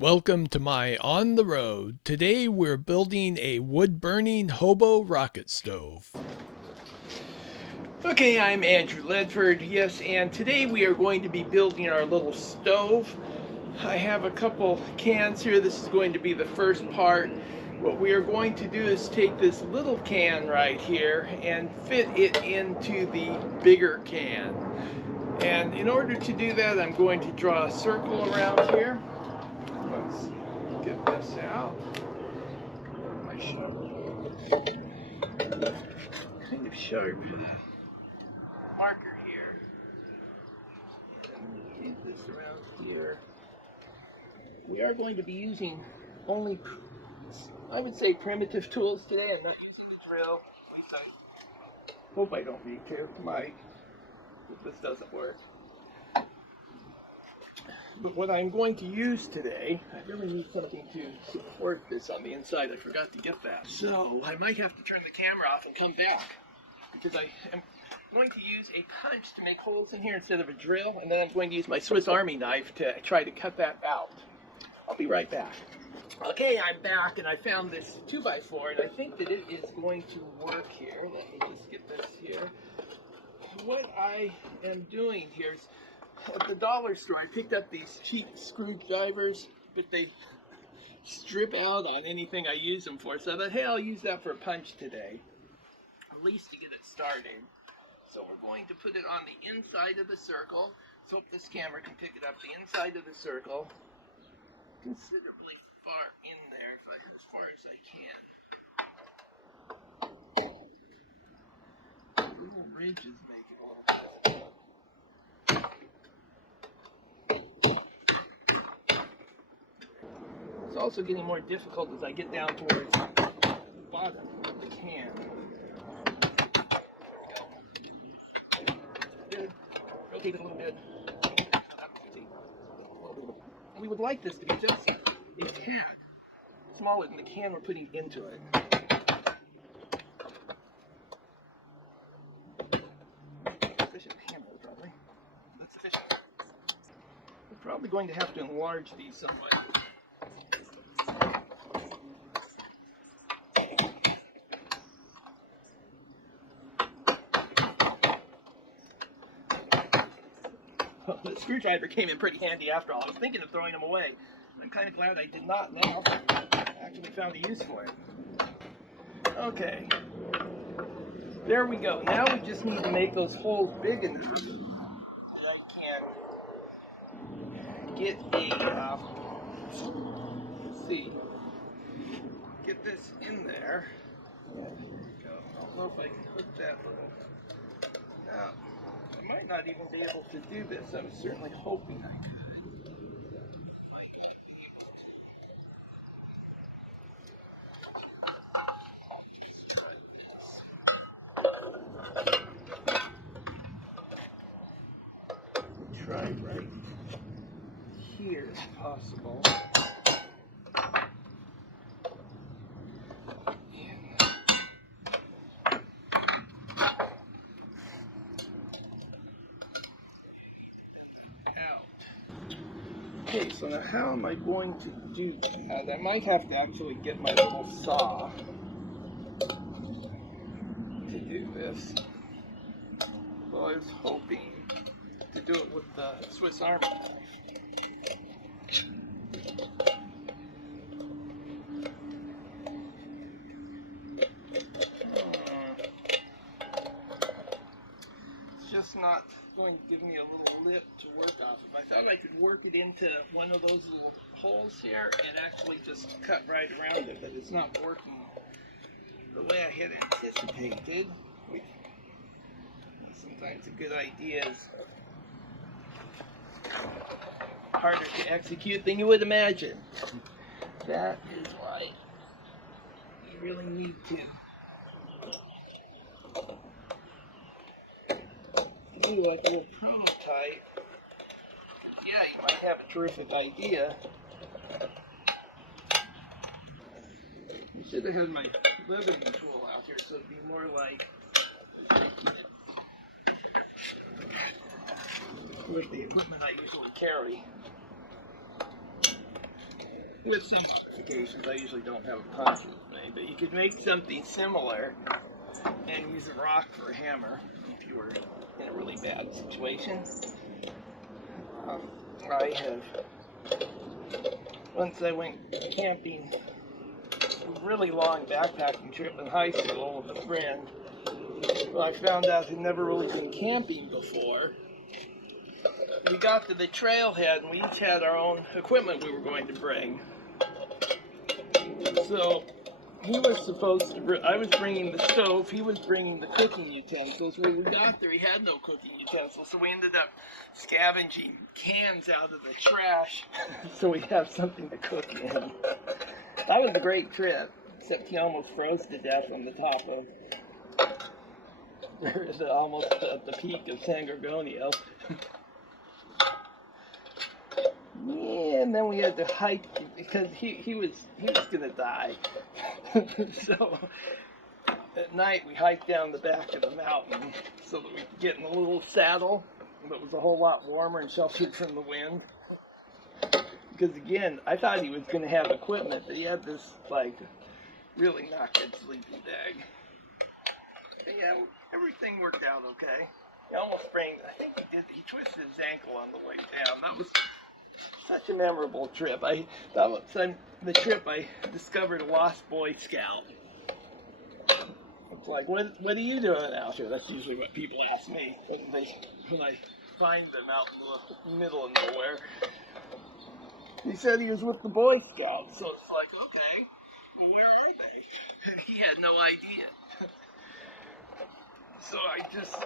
Welcome to my On the Road. Today we're building a wood-burning hobo rocket stove. Okay, I'm Andrew Ledford, yes, and today we are going to be building our little stove. I have a couple cans here. This is going to be the first part. What we are going to do is take this little can right here and fit it into the bigger can. And in order to do that, I'm going to draw a circle around here. Let's get this out. My shovel. Kind of sharp marker here. Paint this around here. We are going to be using only, I would say, primitive tools today. I'm not using a drill. I hope I don't need to. Might, if this doesn't work. But what I'm going to use today, I really need something to support this on the inside. I forgot to get that. So I might have to turn the camera off and come back, because I am going to use a punch to make holes in here instead of a drill, and then I'm going to use my Swiss Army knife to try to cut that out. I'll be right back. Okay, I'm back, and I found this 2x4, and I think that it is going to work here. Let me just get this here. What I am doing here is, at the dollar store, I picked up these cheap screwdrivers, but they strip out on anything I use them for. So I thought, hey, I'll use that for a punch today, at least to get it started. So we're going to put it on the inside of the circle. So hope this camera can pick it up. The inside of the circle, considerably far in there, as far as I can. The little ridges make it a little difficult. It's also getting more difficult as I get down towards the bottom of the can. Good. Rotate it a little bit. We would like this to be just a tad smaller than the can we're putting into it. Sufficient handle, probably. That's sufficient. We're probably going to have to enlarge these somewhat. Well, the screwdriver came in pretty handy after all. I was thinking of throwing them away. I'm kind of glad I did not now. I actually found a use for it. Okay. There we go. Now we just need to make those holes big enough that I can get a, let's see, get this in there. Yeah, there we go. I don't know if I can hook that little. Now, I might not even be able to do this. I was certainly hoping I could. Try right here if possible. Okay, so now how am I going to do that? I might have to actually get my little saw to do this. Well, I was hoping to do it with the Swiss Army knife. It's just not going to give me a little lip to work off of. I thought I could work it into one of those little holes here and actually just cut right around it, but it's not working the way I had anticipated. Sometimes a good idea is harder to execute than you would imagine. That is why you really need to do like a little prototype. Yeah, you might have a terrific idea. I should have had my leveling tool out here so it'd be more like with the equipment I usually carry. with some modifications. I usually don't have a punch with me, but you could make something similar and use a rock for a hammer if you were in a really bad situation. I have, once I went camping, a really long backpacking trip in high school with a friend. Well, I found out I'd never really been camping before. We got to the trailhead and we each had our own equipment we were going to bring. So he was supposed to, I was bringing the stove, he was bringing the cooking utensils. When we got there, he had no cooking utensils, so we ended up scavenging cans out of the trash so we have something to cook in. That was a great trip, except he almost froze to death on the top of, almost at the peak of San Gorgonio. Yeah, and then we had to hike because he was gonna die. So at night we hiked down the back of the mountain so that we could get in a little saddle that was a whole lot warmer and sheltered from the wind. Because again, I thought he was gonna have equipment, but he had this like really not good sleeping bag. But yeah, everything worked out okay. He almost sprained. I think he twisted his ankle on the way down. That was such a memorable trip. That was the trip I discovered a lost Boy Scout. It's like, what are you doing out here? That's usually what people ask me when I find them out in the middle of nowhere. He said he was with the Boy Scouts, so it's like, okay, well, where are they? And he had no idea. So I just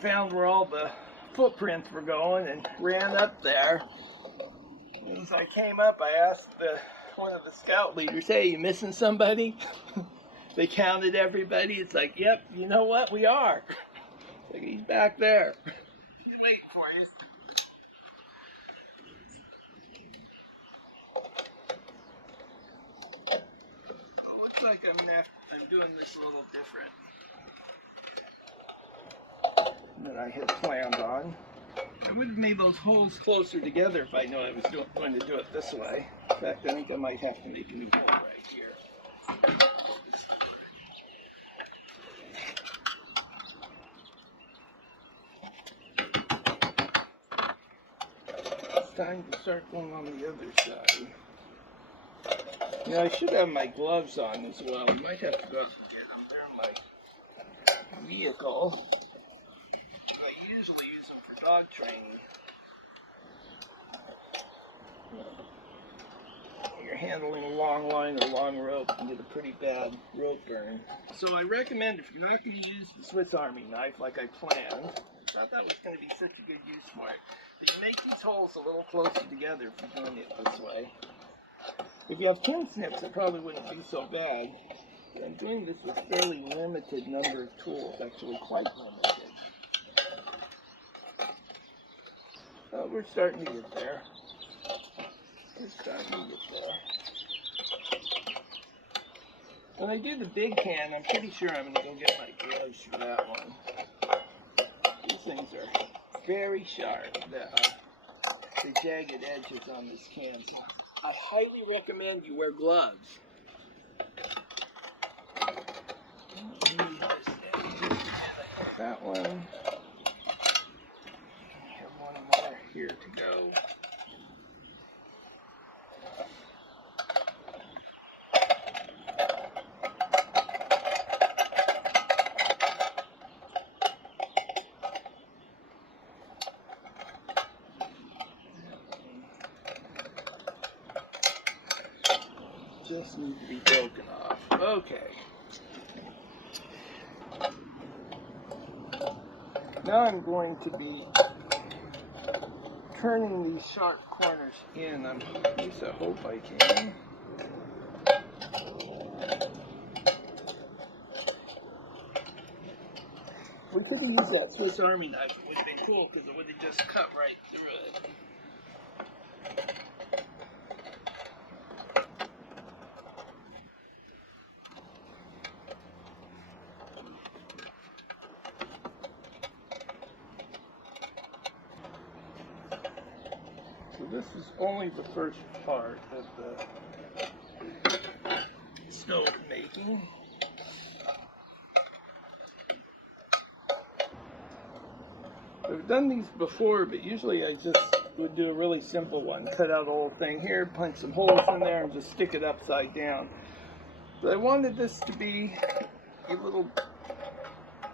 found where all the footprints were going and ran up there. As I came up, I asked one of the scout leaders, hey, you missing somebody? They counted everybody. It's like, yep, you know what? We are. It's like, he's back there. He's waiting for you. It looks like I'm doing this a little different than I had planned on. I would have made those holes closer together if I knew I was going to do it this way. In fact, I think I might have to make a new hole right here. It's time to start going on the other side. Now, I should have my gloves on as well. I might have to go out and get them. They're in my vehicle. I usually use them for dog training. When you're handling a long line or long rope, you get a pretty bad rope burn. So I recommend, if you're not going to use the Swiss Army knife like I planned, I thought that was going to be such a good use for it, that you make these holes a little closer together if you're doing it this way. If you have tin snips, it probably wouldn't be so bad. But I'm doing this with a fairly limited number of tools, actually quite limited. We're starting to get there. When I do the big can, I'm pretty sure I'm going to go get my gloves for that one. These things are very sharp, the jagged edges on this can. So I highly recommend you wear gloves. That one. I have one more here to go. Just need to be broken off. Okay. Now I'm going to be turning these sharp corners in. At least I hope I can. We could have used that Swiss Army knife. It would have been cool because it would have just cut right through it. So this is only the first part of the stove making. I've done these before, but usually I just would do a really simple one. Cut out the whole thing here, punch some holes in there, and just stick it upside down. But I wanted this to be a little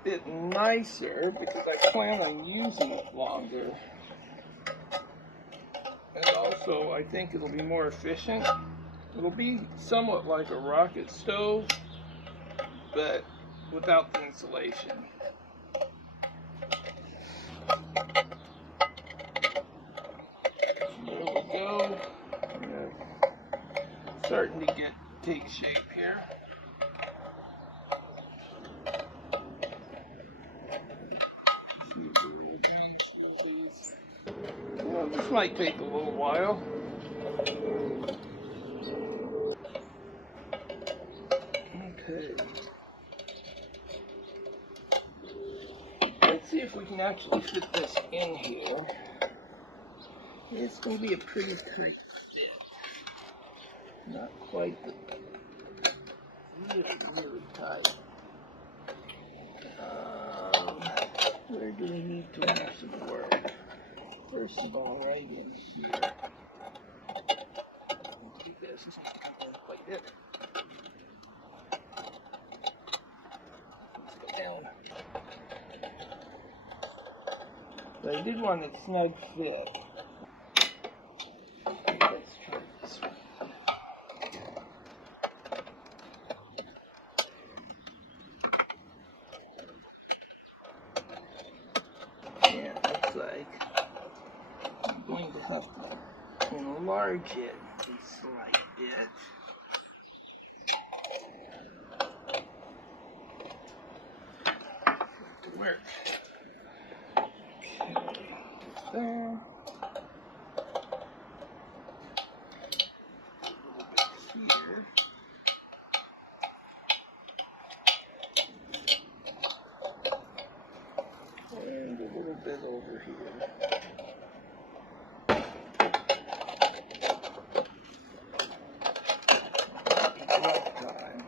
bit nicer because I plan on using it longer. And also, I think it'll be more efficient. It'll be somewhat like a rocket stove, but without the insulation. There we go. Starting to take shape here. Well, this might take a little while. Okay. Let's see if we can actually fit this in here. It's going to be a pretty tight fit. Not quite, but really tight. Where do we need to have some work? First of all, right in here. Take this one's not going to quite fit. Let's go down. But I did want a snug fit. Let's try this one. Yeah, it looks like I'm going to have to enlarge it a slight bit. To work. Okay, there. And a little bit over here. One time.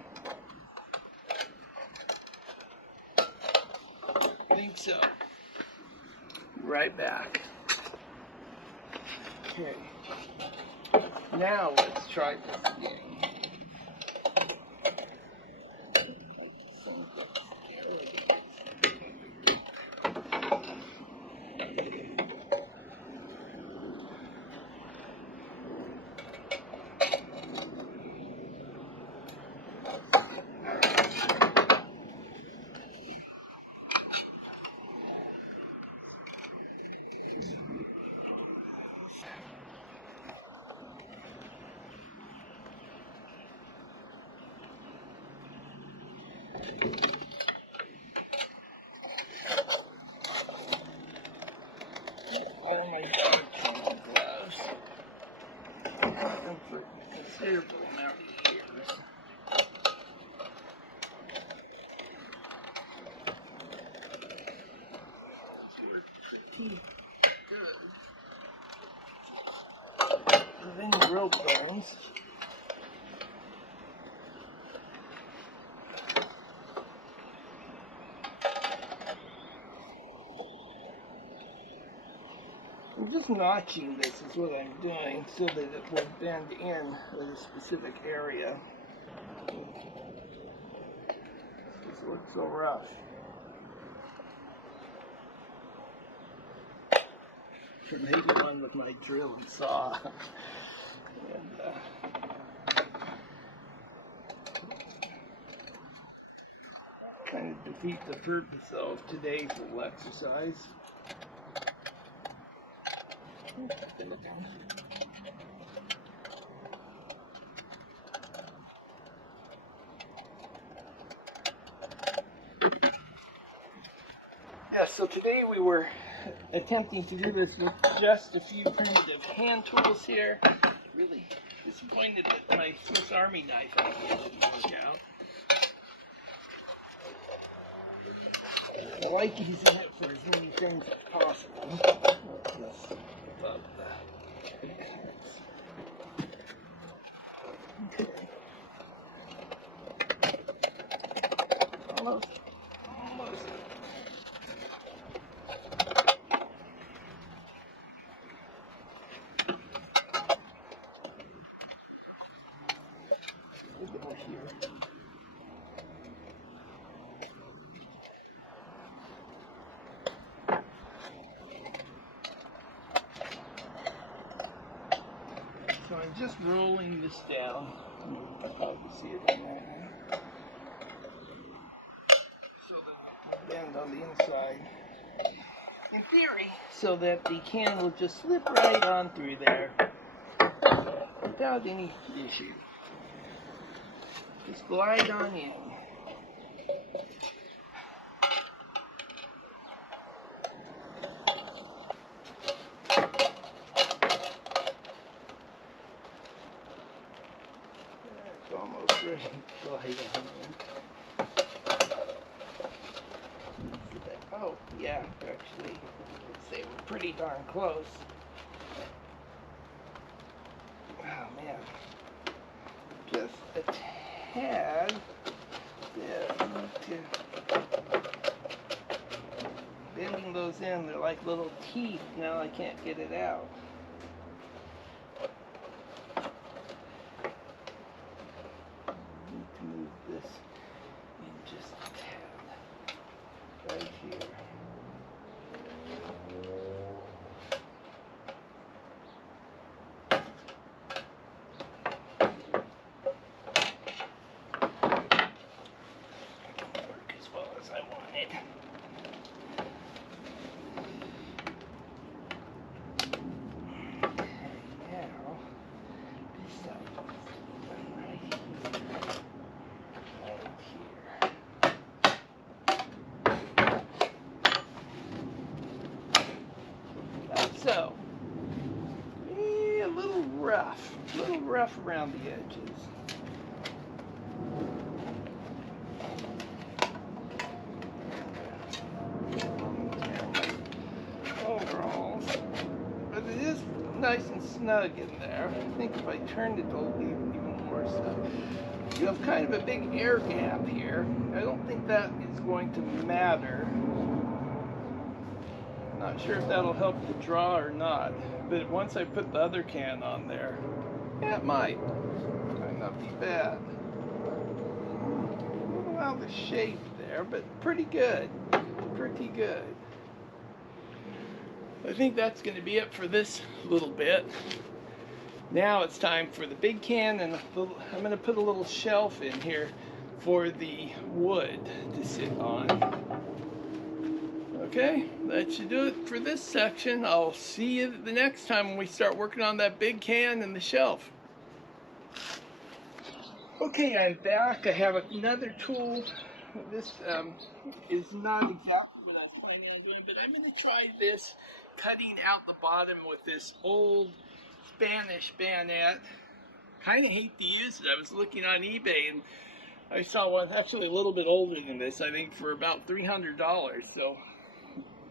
I think so. Right back. Okay. Now let's try this again. All my training gloves. I've had them for a considerable amount of years. These were pretty good. Preventing rope burns. I'm just notching this is what I'm doing so that it will bend in at a specific area. This looks so rough. Should maybe one with my drill and saw. And, kind of defeat the purpose of today's little exercise. Yeah, so today we were attempting to do this with just a few primitive hand tools here. Really disappointed that my Swiss Army knife idea didn't work out. I like using it for as many things as possible. Just above that. almost. Almost. Over here. So I'm just rolling this down. You can probably see it in there. So that the bend on the inside, in theory, so that the can will just slip right on through there without any issue. Just glide on in. That's almost ready. Glide on in. Oh, yeah, actually, I'd say we're pretty darn close. Oh, man. Just a tad. Yeah, bending those in, they're like little teeth. Now I can't get it out. I need to move this in just a tad. Right here. Work as well as I wanted. Now, this side needs to be done right here. So, a little rough around the edges. Overalls, but it is nice and snug in there. I think if I turned it, it'll be even more snug. You have kind of a big air gap here. I don't think that is going to matter. Not sure if that'll help the draw or not, but once I put the other can on there, yeah, it might not be bad. A little out of shape there, but pretty good. Pretty good. I think that's going to be it for this little bit. Now it's time for the big can, and I'm going to put a little shelf in here for the wood to sit on. Okay, that should do it for this section. I'll see you the next time when we start working on that big can and the shelf. Okay, I'm back. I have another tool. This is not exactly what I was planning on doing, but I'm going to try this, cutting out the bottom with this old Spanish bayonet. Kind of hate to use it. I was looking on eBay and I saw one actually a little bit older than this, I think for about $300. So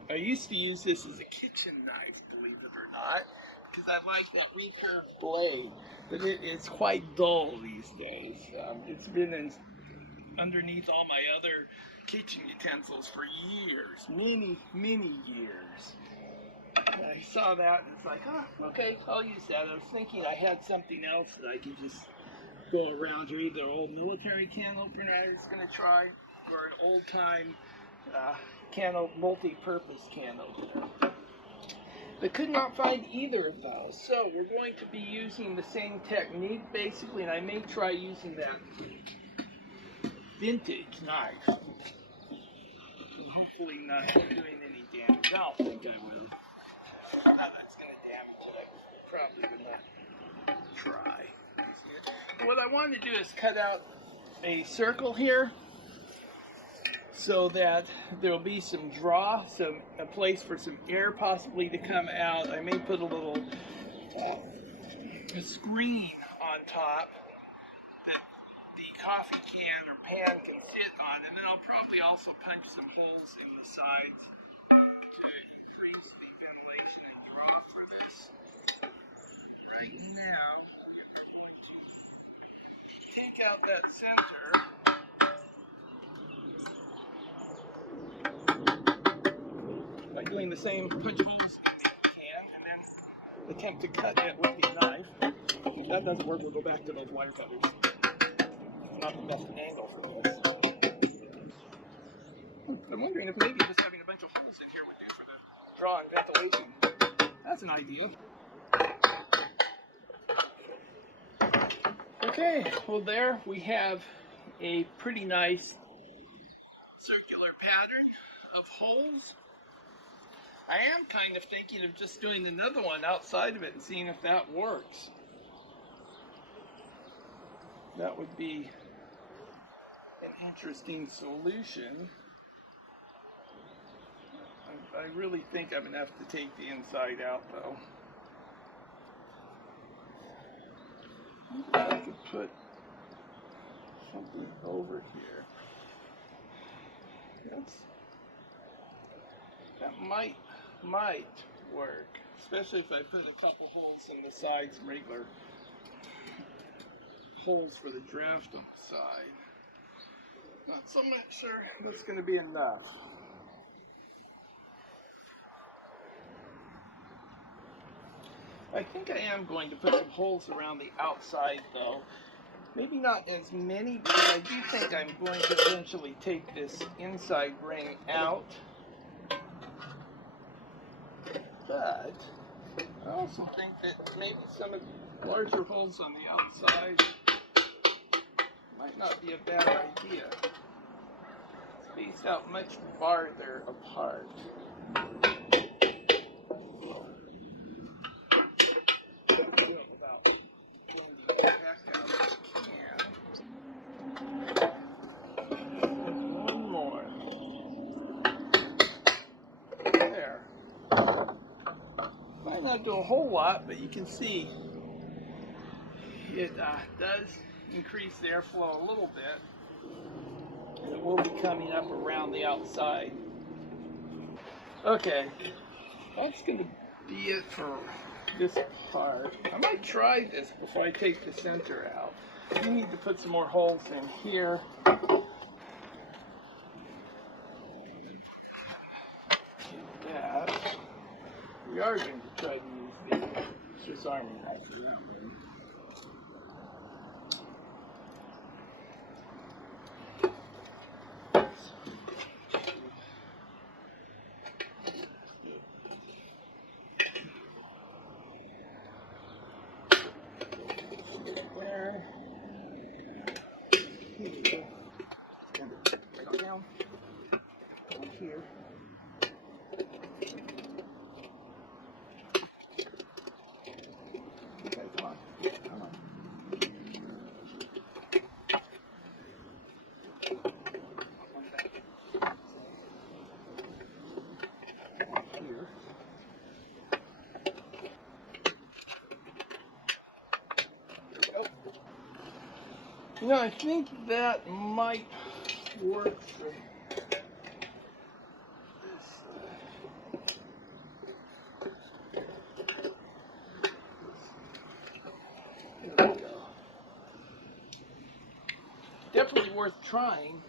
I used to use this as a kitchen knife, believe it or not, because I like that recurved blade, but it is quite dull these days. It's been underneath all my other kitchen utensils for years, many years. And I saw that and it's like, oh, okay, I'll use that. I was thinking I had something else that I could just go around here, either an old military can opener I was going to try, or an old-time multi-purpose can opener. But could not find either of those. So we're going to be using the same technique basically, and I may try using that vintage knife. And hopefully not doing any damage. I don't think I will. Not that it's going to damage it. I probably would not try. What I want to do is cut out a circle here so that there will be some draw, a place for some air possibly to come out. I may put a little screen on top that the coffee can or pan can sit on, and then I'll probably also punch some holes in the sides to increase the ventilation and draw for this. Right now, we're going to take out that center by doing the same, punch holes in the can and then attempt to cut it with the knife. If that doesn't work, we'll go back to those wire cutters. Not the best angle for this. I'm wondering if maybe just having a bunch of holes in here would do for the draw and ventilation. That's an idea. Okay, well there we have a pretty nice circular pattern of holes. I am kind of thinking of just doing another one outside of it and seeing if that works. That would be an interesting solution. I really think I'm going to have to take the inside out though. Maybe I could put something over here. That might work, especially if I put a couple holes in the sides, some regular holes for the draft on the side. Not so much sure that's going to be enough. I think I am going to put some holes around the outside though. Maybe not as many, because I do think I'm going to eventually take this inside ring out. But I also think that maybe some of the larger holes on the outside might not be a bad idea. Spaced out much farther apart. One more. There. Might not do a whole lot, but you can see it does increase the airflow a little bit. And it will be coming up around the outside. Okay, that's going to be it for this part. I might try this before I take the center out. You need to put some more holes in here. That. We are going to try to use the Swiss Army knife for that one. There. Here. Right down. Down here. Okay, come on. Come on. One back. Here. You know, I think that might work for this. There we go. Definitely worth trying.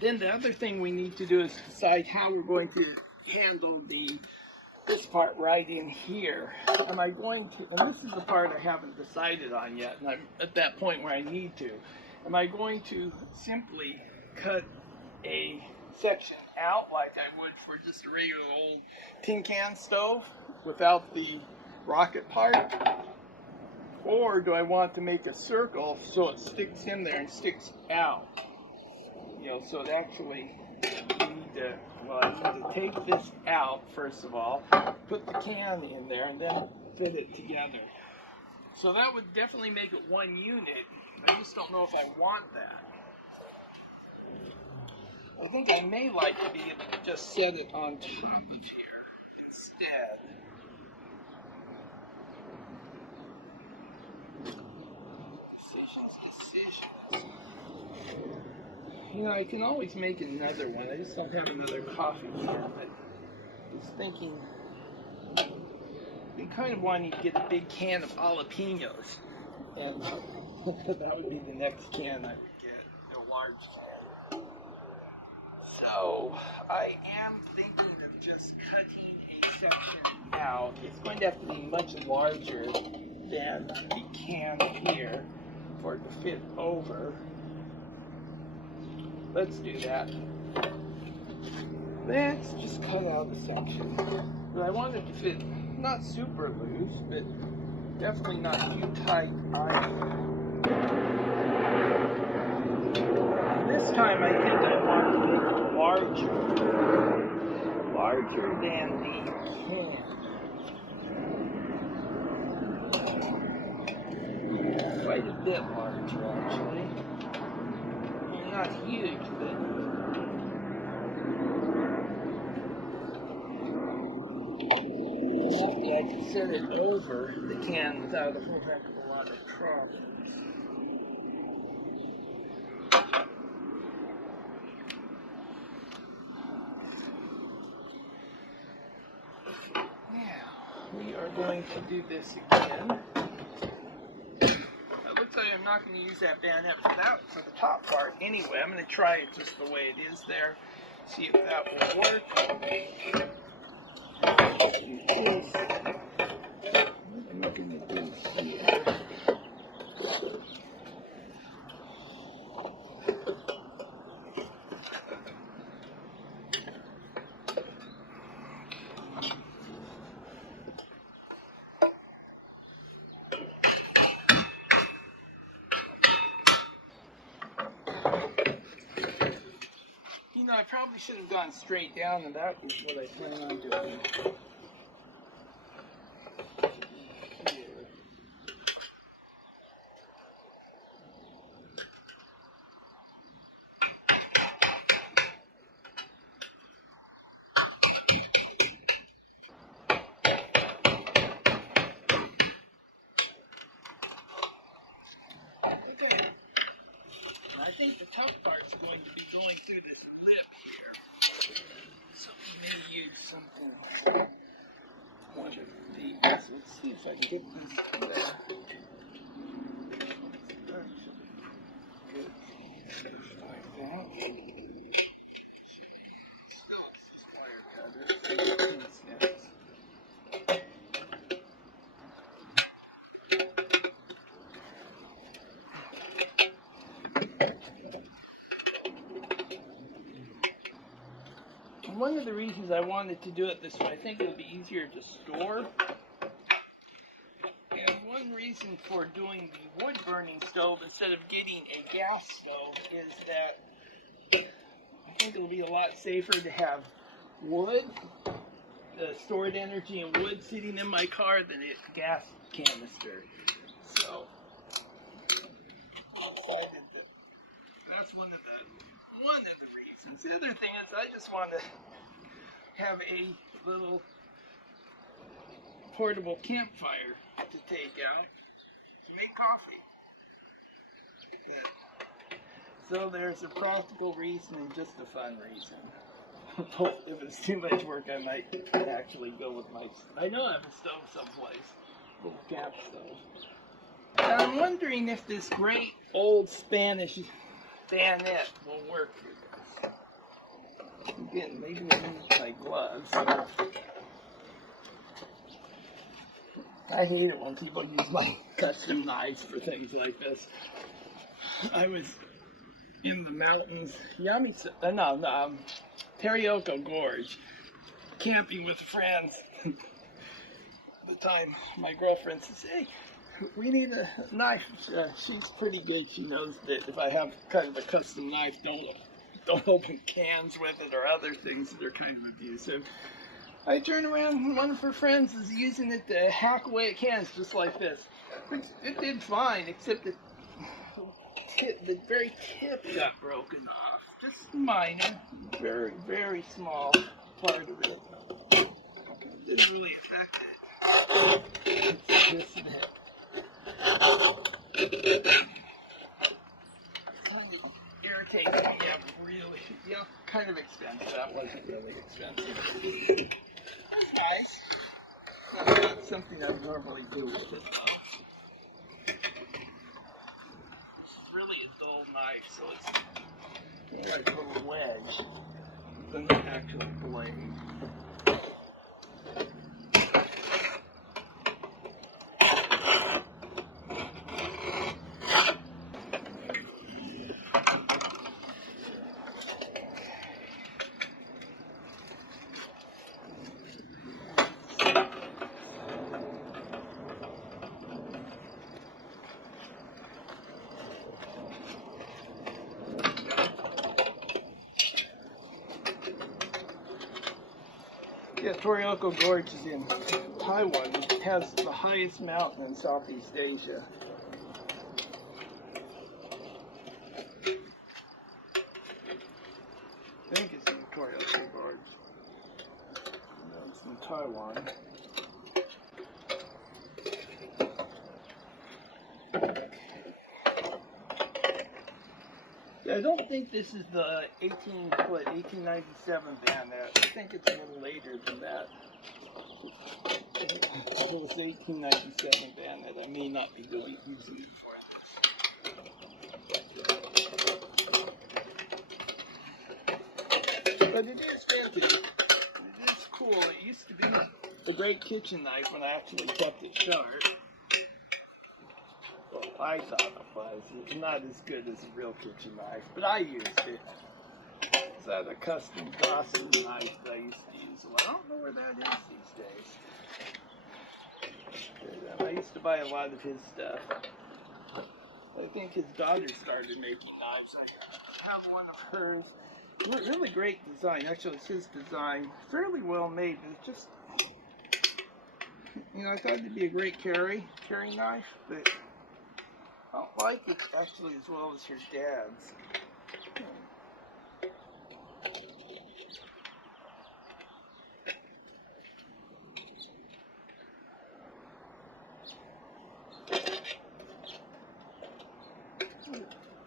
Then the other thing we need to do is decide how we're going to handle this part right in here. Am I going to, and this is the part I haven't decided on yet, and I'm at that point where I need to. Am I going to simply cut a section out like I would for just a regular old tin can stove without the rocket part? Or do I want to make a circle so it sticks in there and sticks out? You know, so it actually, I need to take this out first of all, put the can in there, and then fit it together. So that would definitely make it one unit. I just don't know if I want that. I think I may like to be able to just set it on top of here instead. Decisions. You know, I can always make another one. I just don't have another coffee can, but I was thinking, we kind of wanting to get a big can of jalapenos, and that would be the next can I would get, a large can. So I am thinking of just cutting a section out. It's going to have to be much larger than the can here for it to fit over. Let's do that. Let's just cut out a section. But I want it to fit not super loose, but definitely not too tight either. This time I think I want to make it larger than the can. Quite a bit larger actually. Well, not huge, but hopefully I can set it over the can without a whole heck of a lot of problems. We are going to do this again. It looks like I'm not going to use that bayonet for the top part anyway. I'm going to try it just the way it is there. See if that will work. What am I going to do here? You know, I probably should have gone straight down, and that is what I plan on doing. Okay. I think the tough part's going to be going through this lip here. So we may use something. One of these. Let's see if I can get this there. Like that. Still, this plier cutter. One of the reasons I wanted to do it this way, I think it'll be easier to store. And one reason for doing the wood burning stove instead of getting a gas stove is that I think it'll be a lot safer to have wood, stored energy and wood sitting in my car than a gas canister. So I decided that that's one of the reasons. The other thing is I just want to have a little portable campfire to take out to make coffee. Yeah. So there's a practical reason and just a fun reason. If it's too much work, I might actually go with I know I have a stove someplace, a little camp stove. And I'm wondering if this great old Spanish bayonet will work for this. Again, maybe I need my gloves. I hate it when people use my custom knives for things like this. I was in the mountains, Terioco Gorge, camping with friends. At the time, my girlfriend says, "Hey, we need a knife." She's pretty good. She knows that if I have kind of a custom knife, don't open cans with it or other things that are kind of abusive. I turn around and one of her friends is using it to hack away at cans just like this. It did fine, except the very tip got broken off. Just minor, very, very small part of it. Didn't really affect it. It's this and that. Kind of irritates me. Kind of expensive. That wasn't really expensive. That's nice. Not something I normally do with it though. It's really a dull knife, so it's like a little wedge. than the actual blade. Yeah, Torioko Gorge is in Taiwan. It has the highest mountain in Southeast Asia. I think it's in Torioko Gorge. No, it's in Taiwan. Yeah, I don't think this is the 1897 bayonet. I think it's a little later than that. If it was 1897 bayonet, I may not be using it for it. But it is vintage. It is cool. It used to be a great kitchen knife when I actually kept it short. Well, I thought it was. It's not as good as a real kitchen knife, but I used it. It's a custom Dawson knife that I used to use. Well, I don't know where that is these days. I used to buy a lot of his stuff. I think his daughter started making knives. I have one of hers. Really great design. Actually, it's his design. Fairly well made. It's just, you know, I thought it'd be a great carry knife, but I don't like it actually as well as her dad's.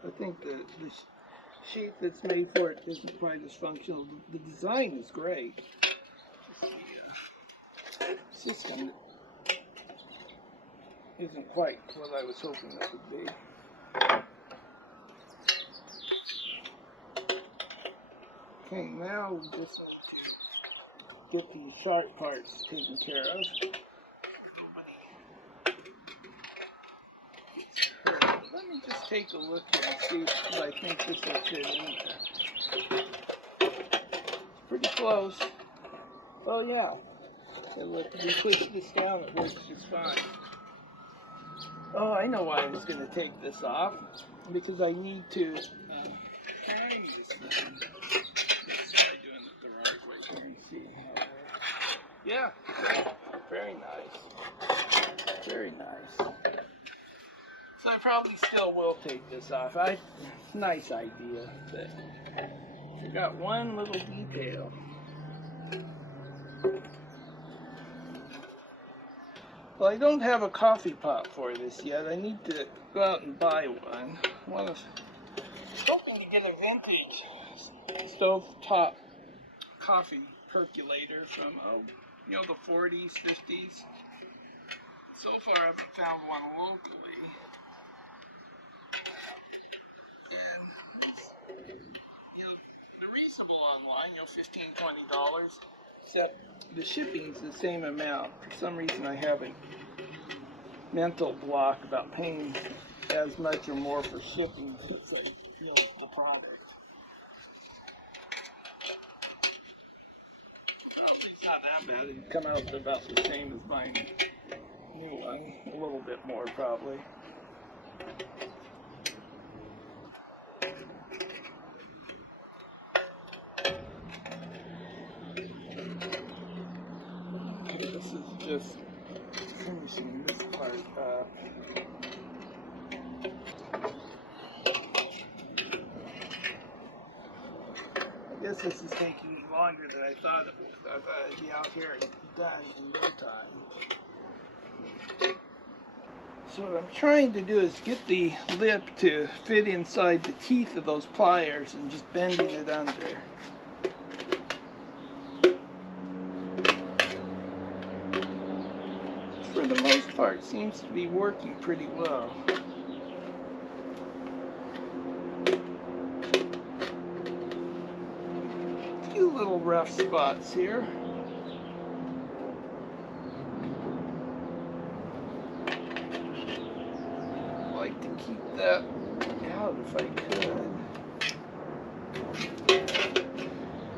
I think the shape that's made for it isn't quite as functional. The design is great. The system isn't quite what I was hoping it would be. Okay, now we just need to get these sharp parts taken care of. Let me just take a look and see if I think this will fit in there. Pretty close. Oh yeah. So look, if we push this down, it works just fine. Oh, I know why I was going to take this off. Because I need to prime this thing. Let's try doing it the right way. Let me see. Yeah, very nice. Very nice. So I probably still will take this off. Nice idea, but I got one little detail. Well, I don't have a coffee pot for this yet. I need to go out and buy one. I was hoping to get a vintage stovetop coffee percolator from, you know, the 40s, 50s. So far, I haven't found one locally. And, you know, they're reasonable online, you know, $15, $20. Except the shipping's the same amount. For some reason, I have a mental block about paying as much or more for shipping as I feel the product. Probably it's not that bad. It'd come out about the same as buying a new one. A little bit more, probably. This is just finishing this part up. I guess this is taking longer than I thought it would. I thought I'd be out here and done in no time. So what I'm trying to do is get the lip to fit inside the teeth of those pliers and just bending it under. For the most part, seems to be working pretty well. A few little rough spots here. I'd like to keep that out if I could.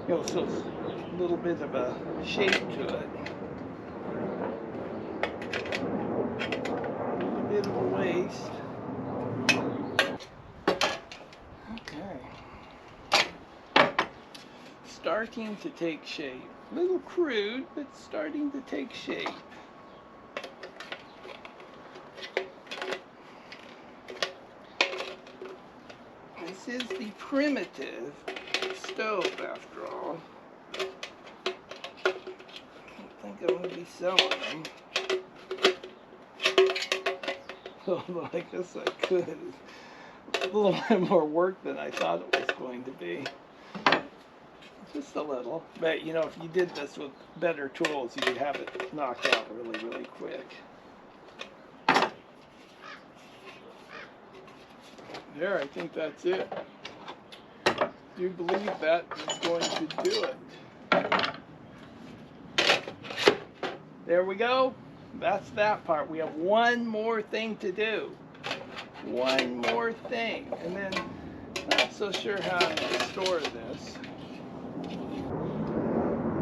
You know, so it's a little bit of a shape to it. A little bit of a waist. Okay. Starting to take shape. A little crude, but starting to take shape. This is the primitive stove, after all. I don't think I'm going to be selling them. Although I guess I could. A little bit more work than I thought it was going to be. Just a little. But you know, if you did this with better tools, you could have it knocked out really, really quick. There, I think that's it. I do believe that is going to do it. There we go. That's that part. We have one more thing to do. One more thing. And then, not so sure how I'm going to store this.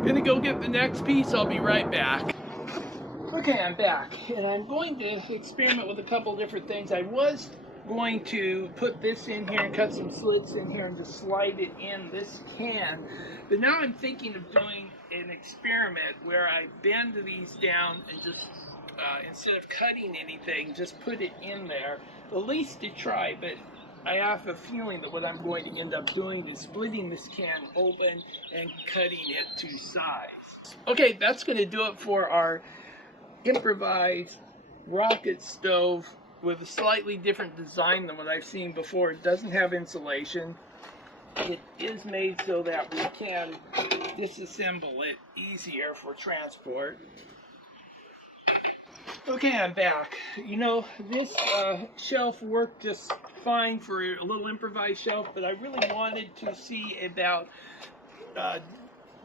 Gonna go get the next piece. I'll be right back. Okay, I'm back. And I'm going to experiment with a couple different things. I was going to put this in here and cut some slits in here and just slide it in this can. But now I'm thinking of doing an experiment where I bend these down and just, instead of cutting anything, just put it in there. At least to try, but I have a feeling that what I'm going to end up doing is splitting this can open and cutting it to size. Okay, that's going to do it for our improvised rocket stove with a slightly different design than what I've seen before. It doesn't have insulation. It is made so that we can disassemble it easier for transport. Okay, I'm back. You know, this shelf worked just fine for a little improvised shelf, but I really wanted to see about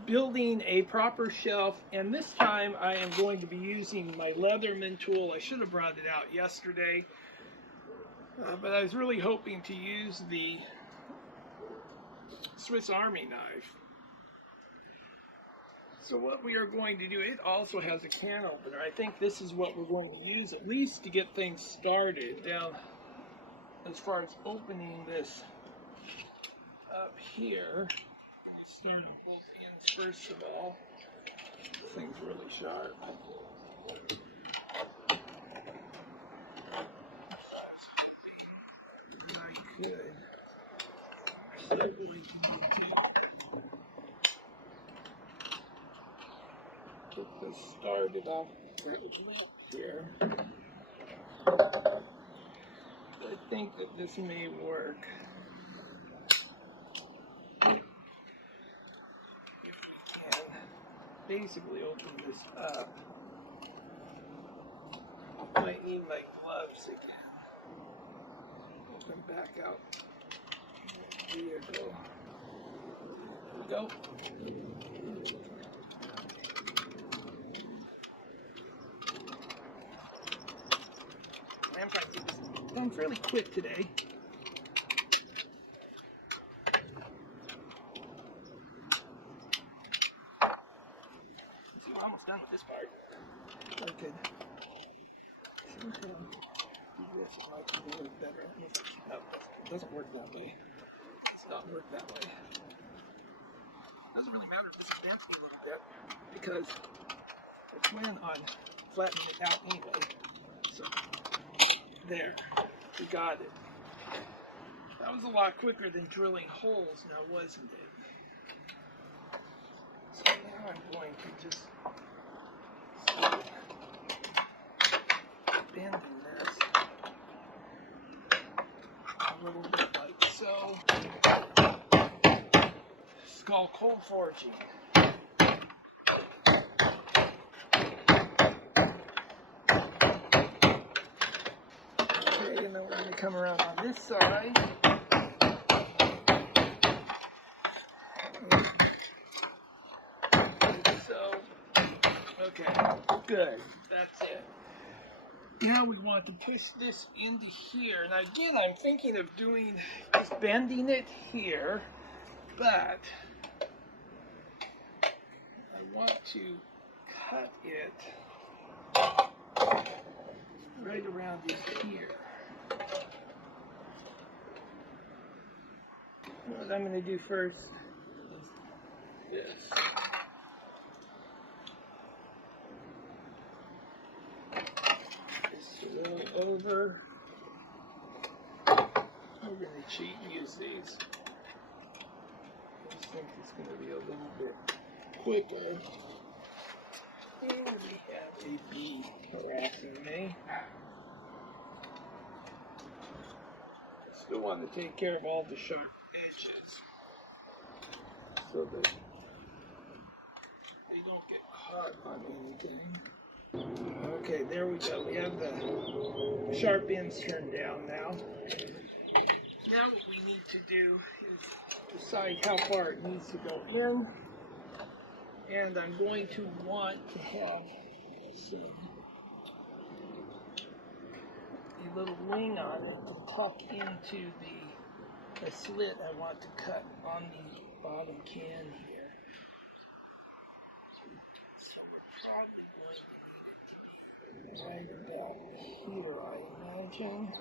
building a proper shelf, and this time I am going to be using my Leatherman tool. I should have brought it out yesterday, but I was really hoping to use the Swiss Army knife. So what we are going to do, it also has a can opener. I think this is what we're going to use at least to get things started. Now, as far as opening this up here, start on both ends first of all. This thing's really sharp. I could. Certainly get this started off here. I think that this may work. If we can basically open this up. I might need my gloves again. Open back out. Vehicle. Go. I'm trying to get this done fairly quick today. So we're almost done with this part. I could somehow do this. It might be a little better. No, it doesn't work that way. It's not work that way. It doesn't really matter if this bends me a little bit because I plan on flattening it out anyway. So there, we got it. That was a lot quicker than drilling holes now, wasn't it? So now I'm going to just start bending this a little bit like so. It's called cold forging. Okay, and then we're going to come around on this side. Okay, good. That's it. Now we want to push this into here. Now again, I'm thinking of just bending it here, but I want to cut it right around in here. What I'm going to do first is this. Just a little over. We're going to cheat and use these. I just think it's going to be a little bit quicker. And we have a bee harassing me. Still want to take care of all the sharp edges so that they don't get caught on anything. Okay, there we go. We have the sharp ends turned down now. Now what we need to do is decide how far it needs to go in. And I'm going to want to have a little wing on it to tuck into the slit I want to cut on the bottom can here. Right about here, I imagine.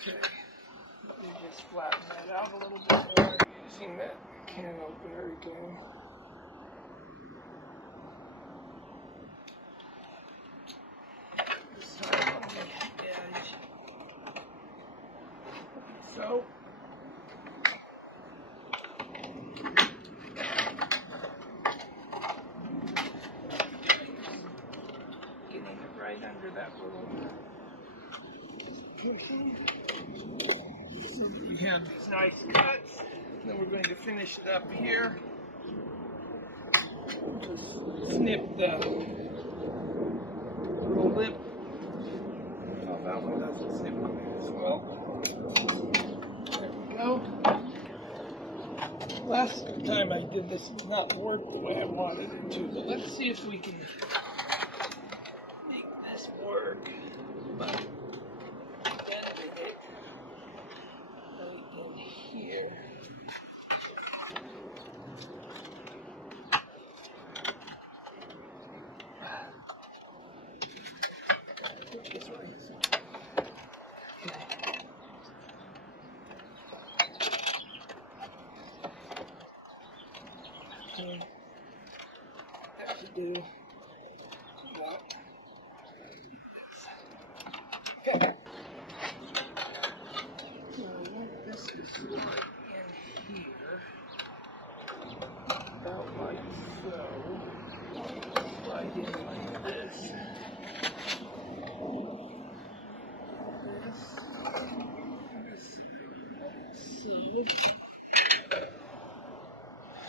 Okay, let me just flatten that out a little bit more using that can opener again. This time on the edge. So. Getting it right under that little. So you have these nice cuts. Then we're going to finish it up here. Just snip the little lip. Oh, that one doesn't snip on it as well. There we go. Last time I did this did not work the way I wanted it to, but let's see if we can make this work. But bending it right in here. This way. Okay. Have to do about this. Okay. So I want this to slide in here, about like so. Slide in like this.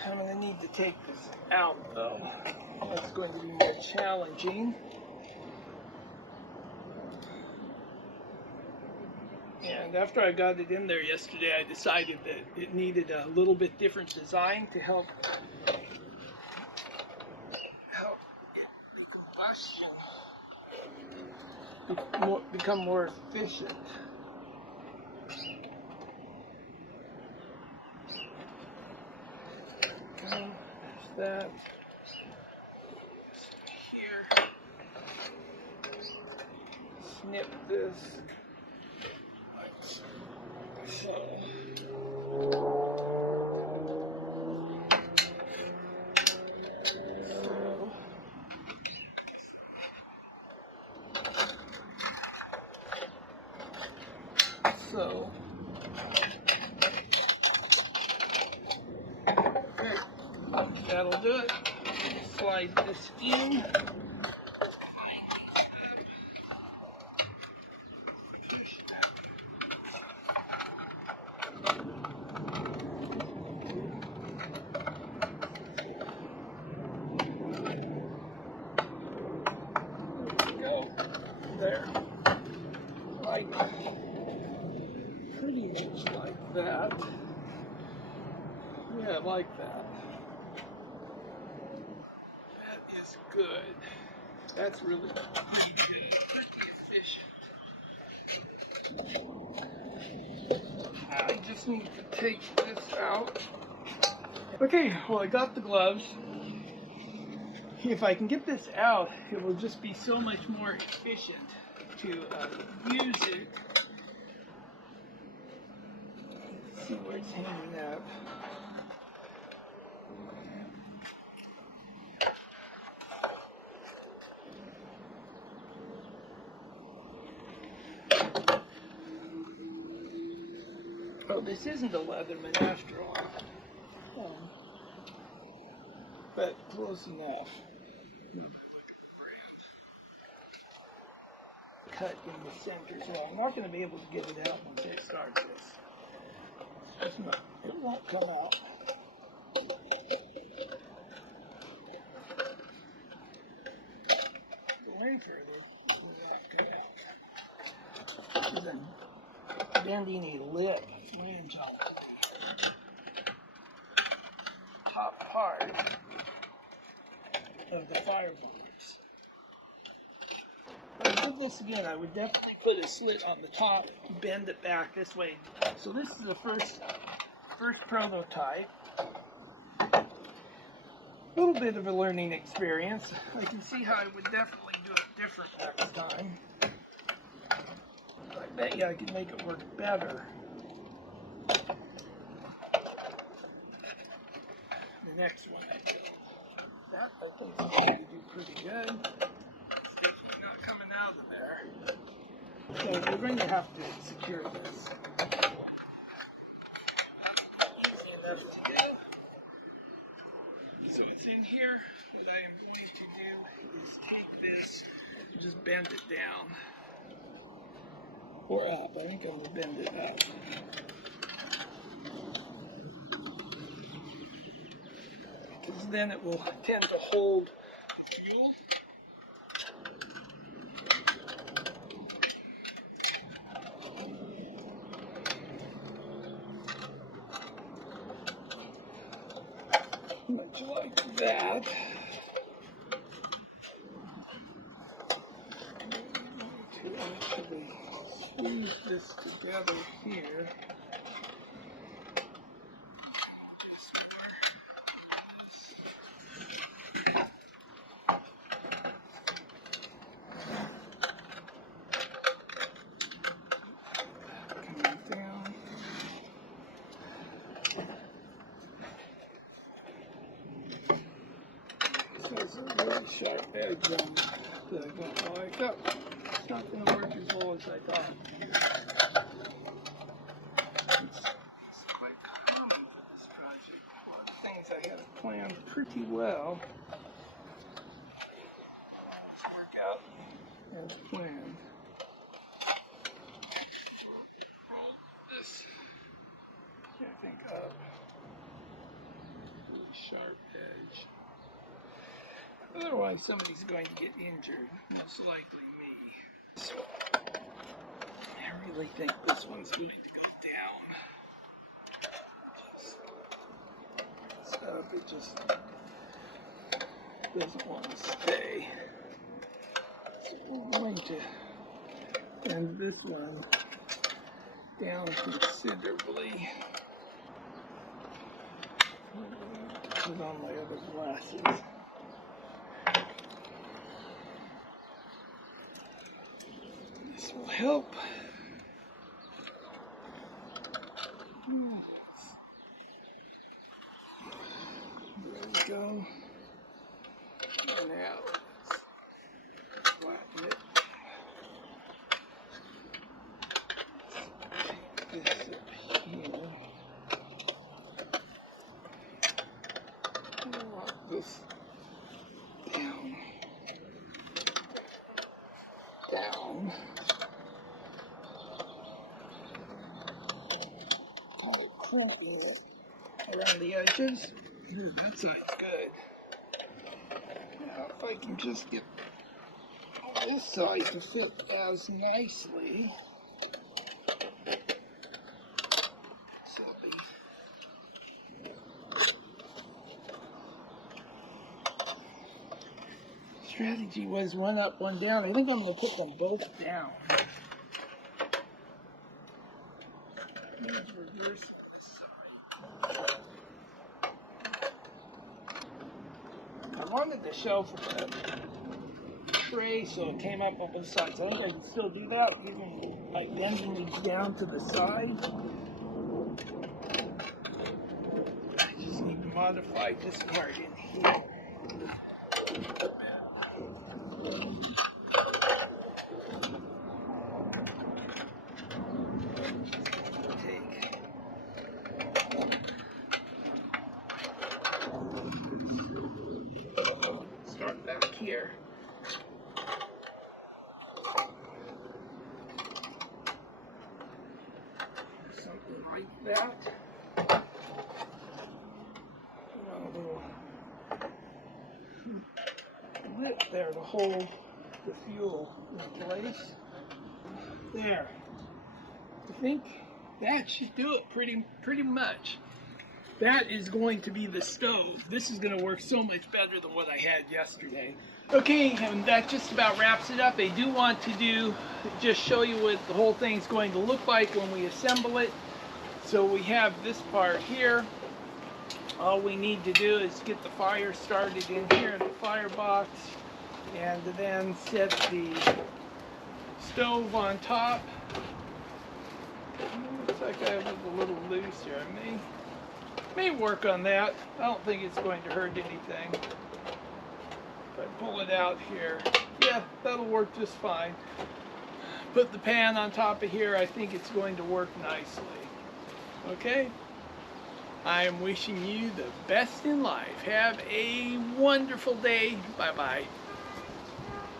I'm going to need to take this out though. That's going to be more challenging. And after I got it in there yesterday, I decided that it needed a little bit different design to help get the combustion become more efficient. Okay, there's that. Here, snip this like so. So, okay, that'll do it. Slide this in. Go there, like pretty much like that. Yeah, I like that. That is good. That's really good. Pretty efficient. I just need to take this out. Okay, well, I got the gloves. If I can get this out, it will just be so much more efficient to use it. Let's see where it's hanging up. Oh, this isn't a Leatherman after all. But close enough. Cut in the center, so I'm not going to be able to get it out once I start this. It won't come out. Going further, it will not come out. Because I'm bending a lip range on the top part of the firebox. If I did this again, I would definitely put a slit on the top, bend it back this way. So this is the first prototype. A little bit of a learning experience. I can see how I would definitely do it different next time. I bet you I could make it work better. The next one I build. That I think is going to do pretty good. It's definitely not coming out of there. So we're going to have to secure this. Enough to do. So it's in here. What I am going to do is take this and just bend it down. Or up. I think I'm going to bend it up. Because then it will tend to hold the fuel. Much like that. To actually squeeze this together here. There's a really sharp edge on that I don't like. Oh, it's not going to work as well as I thought. It's quite common for this project. A lot of things I had planned pretty well work out as planned. Roll this, I think, up. Really sharp edge. Otherwise, somebody's going to get injured, most likely me. So, I really think this one's going to go down. So it just doesn't want to stay. So we're going to bend this one down considerably. Put on my other glasses. This will help. There we go. And now let's flatten it. Take this up here. I want this down. Down. Kind of crimping it around the edges. Ooh, that side's good. Now, if I can just get this side to fit as nicely. So strategy was one up, one down. I think I'm going to put them both down. Reverse on this side. I wanted the shelf with a tray so it came up on both sides. I think I can still do that, even by bending these down to the side. I just need to modify this part in here. Start back here. Something like that. A little lip there to hold the fuel in place. There. I think that should do it pretty much. That is going to be the stove. This is going to work so much better than what I had yesterday. Okay, and that just about wraps it up. I do want to just show you what the whole thing's going to look like when we assemble it. So we have this part here. All we need to do is get the fire started in here in the firebox, and then set the stove on top. Looks like I have it a little loose here. I may work on that. I don't think it's going to hurt anything. If I pull it out here, yeah, that'll work just fine. Put the pan on top of here. I think it's going to work nicely. Okay? I am wishing you the best in life. Have a wonderful day. Bye-bye.